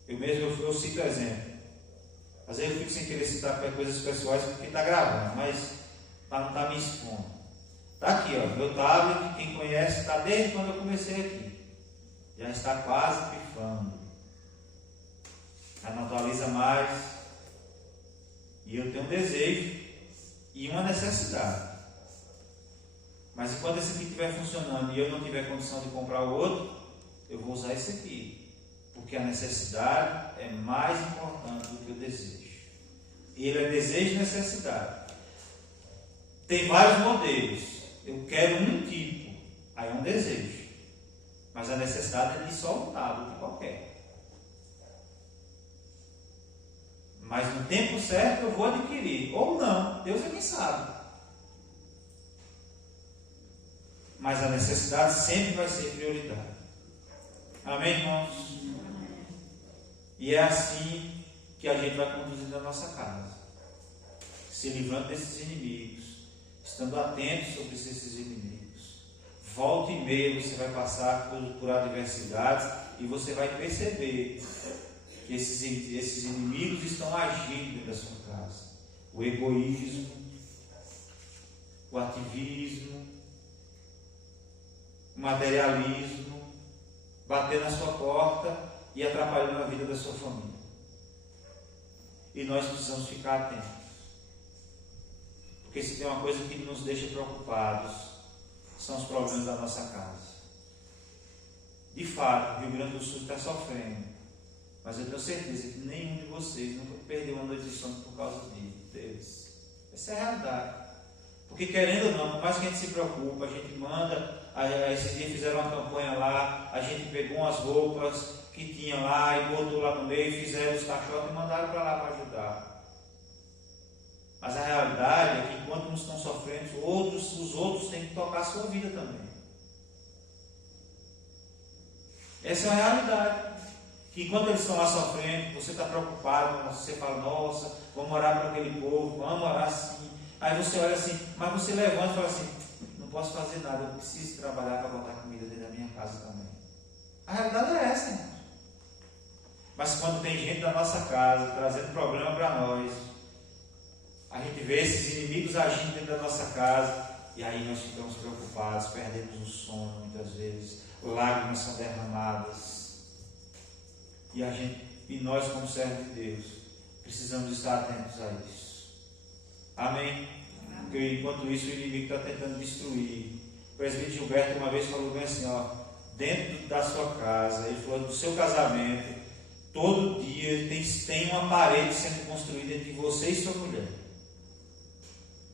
Eu cito exemplo. Às vezes eu fico sem querer citar coisas pessoais porque está gravando, mas para não estar me expondo. Está aqui, ó, meu tablet, quem conhece, está desde quando eu comecei aqui. Já está quase pifando. Já não atualiza mais. E eu tenho um desejo e uma necessidade. Mas enquanto esse aqui estiver funcionando e eu não tiver condição de comprar o outro, eu vou usar esse aqui. Porque a necessidade é mais importante do que o desejo. Ele é desejo e necessidade. Tem vários modelos. Eu quero um tipo, aí é um desejo. Mas a necessidade é dissolutável de qualquer. Mas no tempo certo eu vou adquirir. Ou não, Deus é quem sabe. Mas a necessidade sempre vai ser prioridade. Amém, irmãos? E é assim que a gente vai conduzindo a nossa casa. Se livrando desses inimigos. Estando atentos sobre esses inimigos. Volta e meia você vai passar por adversidades e você vai perceber que esses inimigos estão agindo dentro da sua casa. O egoísmo, o ativismo, o materialismo, bater na sua porta e atrapalhando a vida da sua família. E nós precisamos ficar atentos. Porque se tem uma coisa que nos deixa preocupados, são os problemas da nossa casa. De fato, o Rio Grande do Sul está sofrendo. Mas eu tenho certeza que nenhum de vocês nunca perdeu uma noite de sono por causa deles. Essa é a realidade. Porque querendo ou não, por mais que a gente se preocupe, a gente manda, esses dias fizeram uma campanha lá, a gente pegou umas roupas que tinha lá e botou lá no meio, fizeram os caixotes e mandaram para lá para ajudar. Mas a realidade é que enquanto uns estão sofrendo, outros tocar a sua vida também. Essa é a realidade. Que enquanto eles estão lá sofrendo, você está preocupado, você fala, nossa, vamos orar para aquele povo, vamos orar assim. Aí você olha assim, mas você levanta e fala assim, não posso fazer nada, eu preciso trabalhar para botar comida dentro da minha casa também. A realidade é essa, irmão. Mas quando tem gente da nossa casa trazendo problema para nós, a gente vê esses inimigos agindo dentro da nossa casa, e aí nós ficamos preocupados, perdemos o sono muitas vezes, lágrimas são derramadas. E nós, como servos de Deus, precisamos estar atentos a isso. Amém? Porque enquanto isso o inimigo está tentando destruir. O presbítero Gilberto uma vez falou bem assim, ó, dentro da sua casa, ele falou do seu casamento, todo dia tem uma parede sendo construída entre você e sua mulher.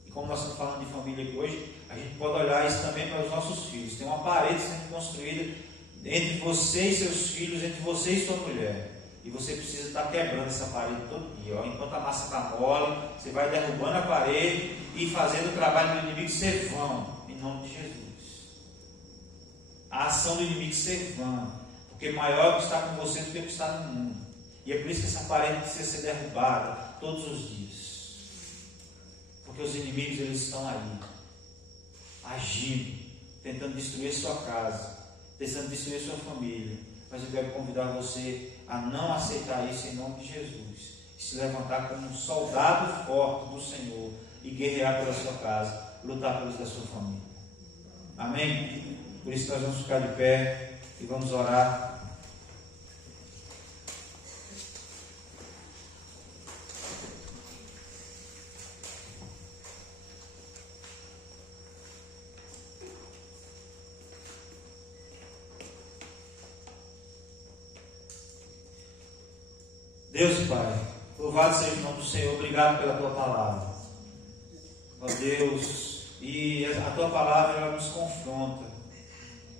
E como nós estamos falando de família aqui hoje, a gente pode olhar isso também para os nossos filhos. Tem uma parede sendo construída entre você e seus filhos, entre você e sua mulher. E você precisa estar quebrando essa parede todo dia. Ó. Enquanto a massa está mole, você vai derrubando a parede e fazendo o trabalho do inimigo ser vão, em nome de Jesus. A ação do inimigo ser vã, porque maior é o que está com você do que o que está no mundo. E é por isso que essa parede precisa ser derrubada todos os dias. Porque os inimigos, eles estão aí, agindo, tentando destruir sua casa, tentando destruir sua família. Mas eu quero convidar você a não aceitar isso em nome de Jesus. E se levantar como um soldado forte do Senhor e guerrear pela sua casa, lutar pelos da sua família. Amém? Por isso nós vamos ficar de pé e vamos orar. Deus Pai, louvado seja o nome do Senhor, obrigado pela Tua palavra. Ó Deus, e a Tua palavra ela nos confronta,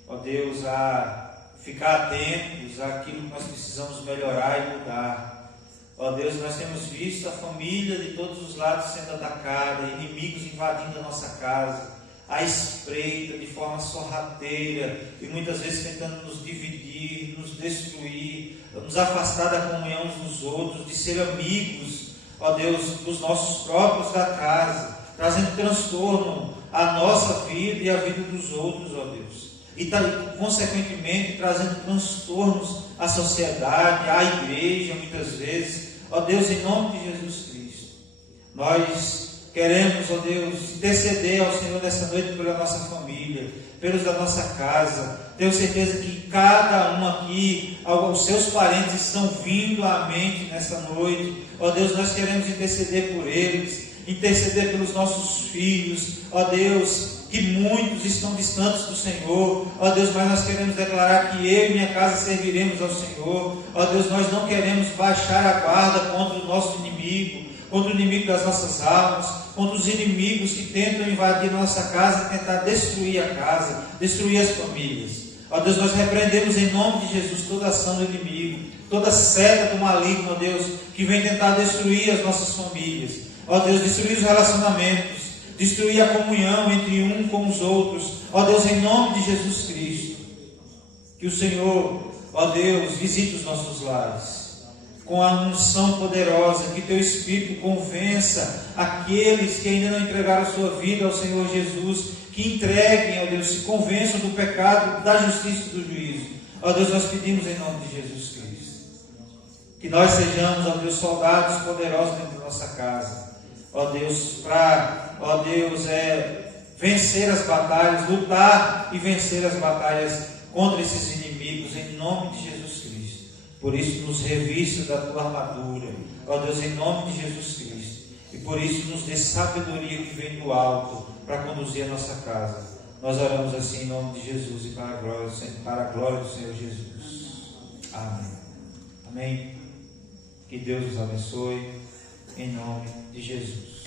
ó Deus, a ficar atentos àquilo que nós precisamos melhorar e mudar. Ó Deus, nós temos visto a família de todos os lados sendo atacada, inimigos invadindo a nossa casa, à espreita, de forma sorrateira, e muitas vezes tentando nos dividir, nos destruir, nos afastar da comunhão uns dos outros, de ser amigos, ó Deus, dos nossos próprios da casa, trazendo transtorno à nossa vida e à vida dos outros, ó Deus, e consequentemente trazendo transtornos à sociedade, à igreja, muitas vezes, ó Deus, em nome de Jesus Cristo, nós queremos, ó Deus, interceder ao Senhor nessa noite pela nossa família, pelos da nossa casa. Tenho certeza que cada um aqui, os seus parentes estão vindo à mente nessa noite. Ó Deus, nós queremos interceder por eles, interceder pelos nossos filhos. Ó Deus, que muitos estão distantes do Senhor. Ó Deus, mas nós queremos declarar que eu e minha casa serviremos ao Senhor. Ó Deus, nós não queremos baixar a guarda contra o nosso inimigo, contra o inimigo das nossas almas, contra os inimigos que tentam invadir a nossa casa e tentar destruir a casa, destruir as famílias. Ó Deus, nós repreendemos em nome de Jesus toda ação do inimigo, toda seta do maligno, ó Deus, que vem tentar destruir as nossas famílias. Ó Deus, destruir os relacionamentos, destruir a comunhão entre um com os outros. Ó Deus, em nome de Jesus Cristo, que o Senhor, ó Deus, visite os nossos lares com a unção poderosa, que Teu Espírito convença aqueles que ainda não entregaram a sua vida ao Senhor Jesus, que entreguem, ó Deus, se convençam do pecado, da justiça e do juízo. Ó Deus, nós pedimos em nome de Jesus Cristo, que nós sejamos, ó Deus, soldados poderosos dentro da nossa casa, ó Deus, para, ó Deus, vencer as batalhas, lutar e vencer as batalhas contra esses inimigos, em nome de Jesus Cristo. Por isso nos revista da Tua armadura, ó Deus, em nome de Jesus Cristo, e por isso nos dê sabedoria que vem do alto, para conduzir a nossa casa. Nós oramos assim em nome de Jesus e para a glória do Senhor Jesus. Amém. Amém. Que Deus os abençoe, em nome de Jesus.